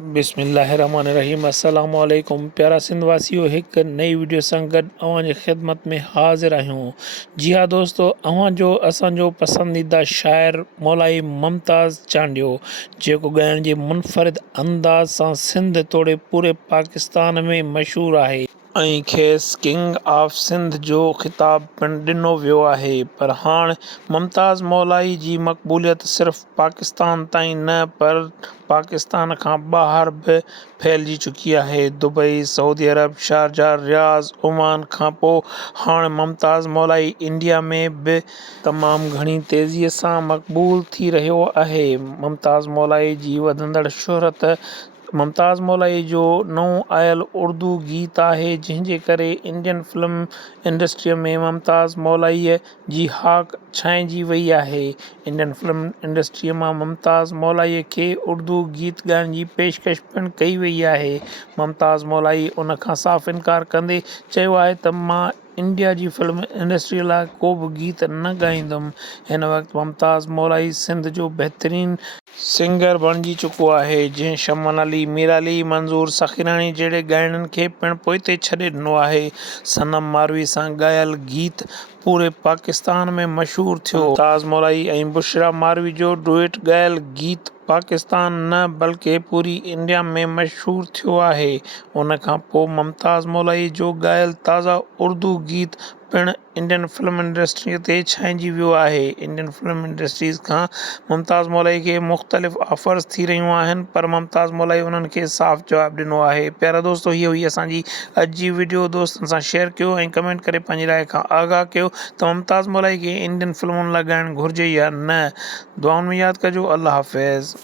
बिस्मिल्लाहिर्रहमानिर्रहीम अस्सलामु अलैकुम प्यारा सिंध वासियों एक नई वीडियो सां गॾु अवांजी ख़िदमत में हाज़िर आहियूं। जी हाँ दोस्तों, अवांजो असांजो पसंदीदा शाइर मौलाई मुमताज़ चांडियो जेको ॻाइण जे मुनफ़रिद अंदाज़ सां सिंध तोड़े पूरे पाकिस्तान में मशहूरु आहे ऐं खेसि किंग ऑफ सिंध जो ख़िताब पिणु ॾिनो वियो आहे। पर हाणे मुमताज़ मौलाई जी मक़बूलियत सिर्फ़ु पाकिस्तान ताईं न पर पाकिस्तान खां ॿाहिरि बि फैलिजी चुकी आहे। दुबई, सऊदी अरब, शारजाह, रियाज़, ओमान खां पोइ हाणे मुमताज़ मौलाई इंडिया में बि तमामु घणी तेज़ीअ सां मक़बूल थी रहियो आहे। मुमताज़ मौलाई जी वधंदड़ शोहरत मुमताज़ मौलाई जो नओं आयल उर्दू गीत आहे, जंहिंजे करे इंडियन फिल्म इंडस्ट्रीअ में मुमताज़ मौलाईअ जी हाक छांइजी वई आहे। इंडियन फिल्म इंडस्ट्रीअ मां मुमताज़ मौलाईअ खे उर्दू गीत ॻाइण जी पेशकश पिणु कई वई आहे। मुमताज़ मौलाई उन खां साफ़ इनकार कंदे चयो आहे त मां इंडिया जी फिल्म इंडस्ट्रीअ लाइ को बि गीत न ॻाईंदुमि। हिन वक़्तु मुमताज़ मौलाई सिंध जो बहितरीनु सिंगर बणिजी चुको आहे, जंहिं शमन अली, मीर अली, मंज़ूर सखीराणी जहिड़े ॻाइणनि खे पिणु पोइते छॾे ॾिनो आहे। सनम मारवी सां ॻायल गीत पूरे पाकिस्तान में मशहूरु थियो। मुमताज़ मौलाई ऐं बुशरा मारवी जो डुएट ॻायल गीत पाकिस्तान न बल्कि पूरी इंडिया में मशहूरु थियो आहे। उन खां पोइ मुमताज़ मौलाई जो ॻायल ताज़ा उर्दू गीत पिणु इंडियन फिल्म इंडस्ट्रीअ ते छांइजी वियो आहे। इंडियन फिल्म इंडस्ट्रीज़ खां मुमताज़ मौलाई खे मुख़्तलिफ़ ऑफर्स थी रहियूं आहिनि, पर मुमताज़ मौलाई उन्हनि खे साफ़ जवाबु ॾिनो आहे। प्यारा दोस्तों, हीअ हुई असांजी अॼु जी वीडियो। दोस्तनि सां शेयर कयो ऐं कमेंट करे पंहिंजी राय खां आगाह कयो त मुमताज़ मौलाई खे इंडियन फिल्मुनि लाइ ॻाइणु घुरिजे या न। दुआउनि में यादि कजो। अल्लाह हाफ़िज़।